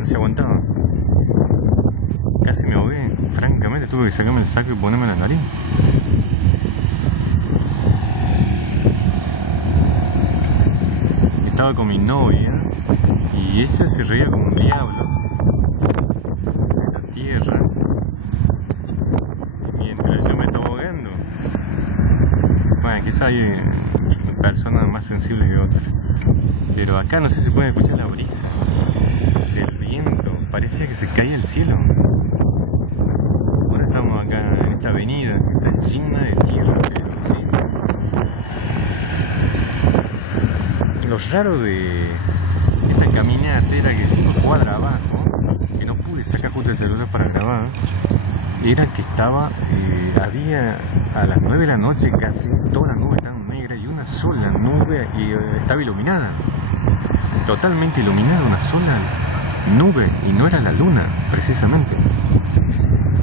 no se aguantaba. Casi me ahogué, francamente tuve que sacarme el saco y ponerme en la nariz. Estaba con mi novia y ella se reía como un diablo de la tierra mientras yo me estaba ahogando. Bueno, quizá hay personas más sensibles que otras, pero acá no sé si se puede escuchar la brisa del viento, parecía que se caía el cielo. Ahora estamos acá en esta avenida que está llena de tierra, pero sí. Lo raro de esta caminata era que 5 cuadras abajo, que no pude sacar justo el celular para grabar, era que había a las 9 de la noche casi, todas las nubes estaban negras y una sola nube estaba iluminada, totalmente iluminada, una sola nube, y no era la luna, precisamente.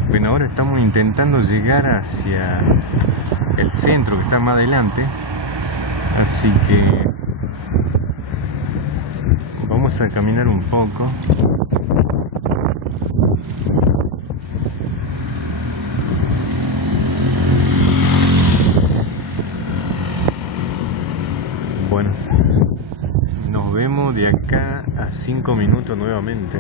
Bueno, ahora estamos intentando llegar hacia el centro que está más adelante, así que vamos a caminar un poco. Bueno, nos vemos de acá a 5 minutos nuevamente.